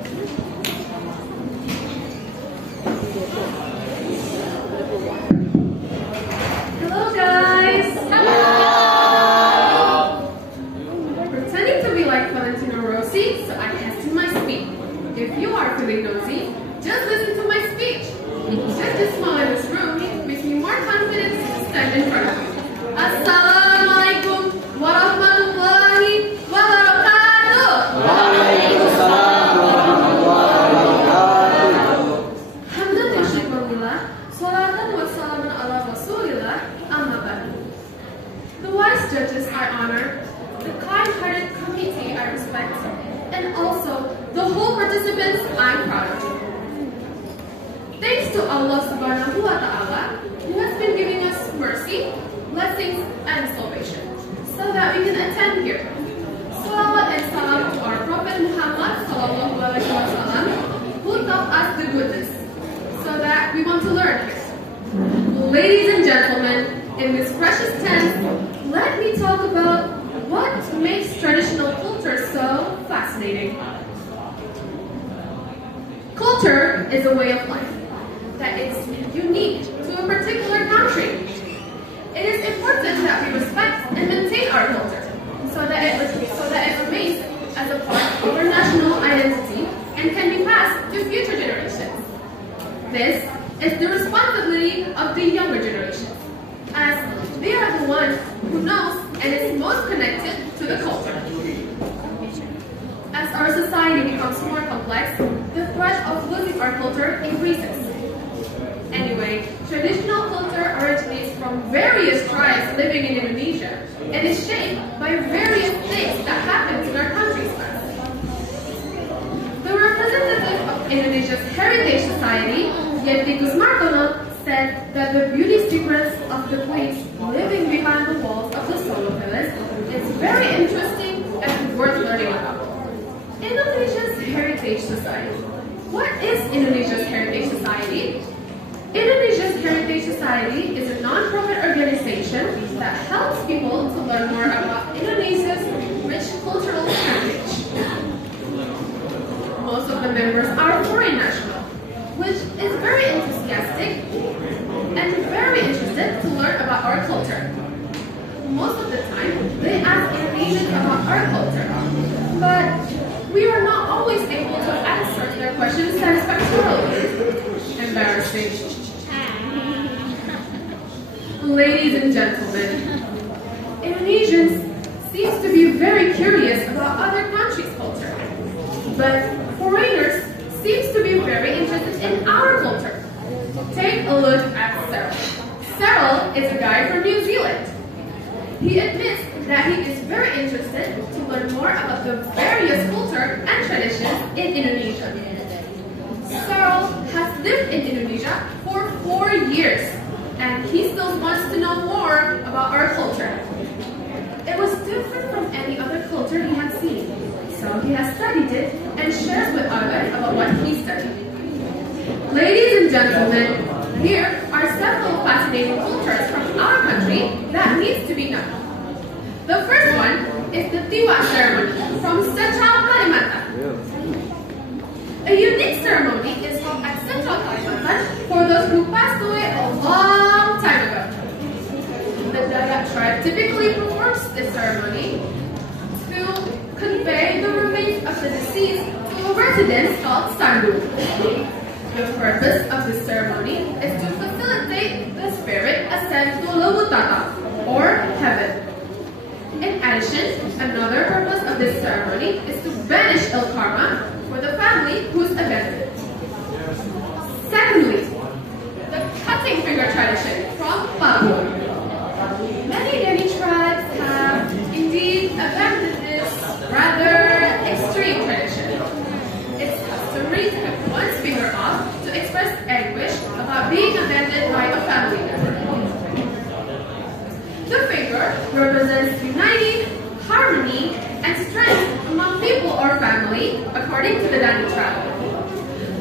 Hello guys! Hello! Pretending to be like Valentino Rossi, so I tested my speed. If you are feeling nosy, just listen to my speech. Just this small in this room makes me more confident to stand in front of you. Assalamualaikum warahmatullahi wabarakatuh. Waalaikumsalam warahmatullahi wabarakatuh. Hamdan wa syukurillah, salatan wa salamun ala rasulillah, amma ba'du. The wise judges I honor, the kind-hearted committee I respect, and also the whole participants I'm proud of. Thanks to Allah subhanahu wa ta'ala, who has been giving us mercy, blessings, and salvation, so that we can attend here. Salawat and salam to our Prophet Muhammad sallallahu alaihi wasallam, who taught us the goodness, so that we want to learn here. Ladies and gentlemen, in this precious tent, let me talk about what makes traditional culture so fascinating. Culture is a way of life that is unique to a particular country. It is important that we respect and maintain our culture so that it remains as a part of our national identity and can be passed to future generations. This is the responsibility of the younger generations, as they are the ones who knows and is most connected to the culture. As our society becomes more complex, the threat of losing our culture increases. Anyway, traditional culture originates from various tribes living in Indonesia and is shaped by various things that happen in our country's past. The representative of Indonesia's Heritage Society, Yeti Gusmartono, said that the beauty secrets of the queens living behind the walls of the Solo Village is very interesting and worth learning about. Indonesia's Heritage Society. What is Indonesia's Heritage Society? Indonesia's Heritage Society is a non-profit organization that helps people to learn more about Indonesia's rich cultural heritage. Most of the members are foreign nationals, which is very enthusiastic and very interested to learn about our culture. Most of the time, they ask Indonesians about our culture, but we are not always able to answer their questions satisfactorily. Embarrassing. Ladies and gentlemen, Indonesians seem to be very curious about other countries' culture, but foreigners seem to be very interested in our culture. Take a look at Cyril. Cyril is a guy from New Zealand. He admits that he is very interested to learn more about the various culture and traditions in Indonesia. Cyril has lived in Indonesia for 4 years, and he still wants to know more about our culture. It was different from any other culture he had seen, so he has studied it and shares with others about what he studied. Ladies and gentlemen, here are several fascinating cultures from our country that needs to be known. The first one is the Tiwak ceremony from Central Kalimantan. A unique ceremony is held at Central Kalimantan for those who passed away a long time ago. The Dayak tribe typically performs this ceremony to convey the remains of the deceased to a residence called Sandu. The purpose of this ceremony is to facilitate the spirit ascent to Lomba, or heaven. In addition, another purpose of this ceremony is to banish ill karma for the family who is abandoned. Secondly, the cutting finger tradition from Papua. Many Dani tribes have indeed abandoned this rather extreme tradition. It's customary to cut one's finger off to express anguish about being abandoned by a family member. The finger represents unity, harmony, and strength among people or family, according to the Dani tribe.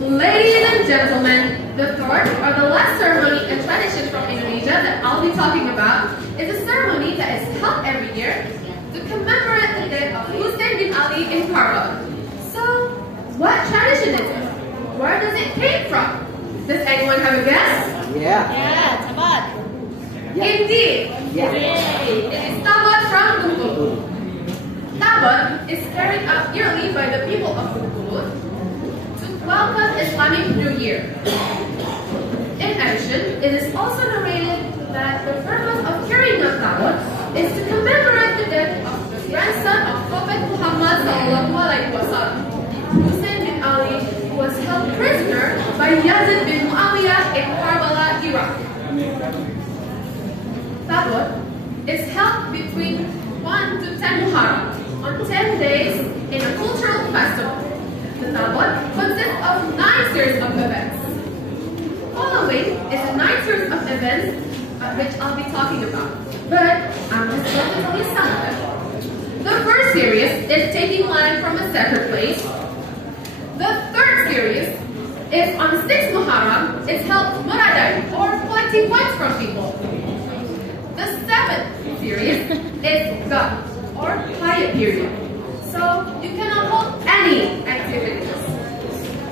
Ladies and gentlemen, the third or the last ceremony and tradition from Indonesia that I'll be talking about is a ceremony that is held every year to commemorate the death of Hussein bin Ali in Karbala. So, what tradition Christianism. Where does it came from? Does anyone have a guess? Yeah. Cepat. Indeed. Yeah. It is Tabat from Bengkulu. Tabat is carried out yearly by the people of Bengkulu to welcome Islamic New Year. In addition, it is also narrated that the purpose of carrying out Tabat is to commemorate the death of the grandson of Prophet Muhammad SAW, Hussein bin Ali, who was held prisoner by Yazid bin Muawiyah in Karbala, Iraq. Tabat is held between 1 to 10 Muharram on 10 days in a cultural festival. The Tabat consists of 9 series of events. Following is a 9 series of events which I'll be talking about, but I'm just going to tell you some of them. The first series is taking land from a sacred place. The third series is on 6 Muharram. It's held Muradai, or collecting points from people. The 7th series is Gah, or quiet period. So you cannot hold any activities.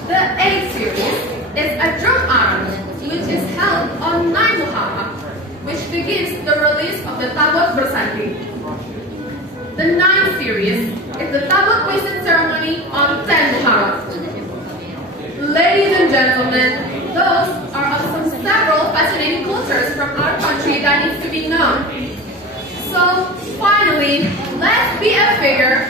The 8th series is Ajang, which is held on 9 Muharram, which begins the release of the Tabat Bersanding. The 9th series is the Tabat Wasted ceremony on 10 Muharram. Ladies and gentlemen, those are some several fascinating cultures from our country that needs to be known. So finally, let's be a figure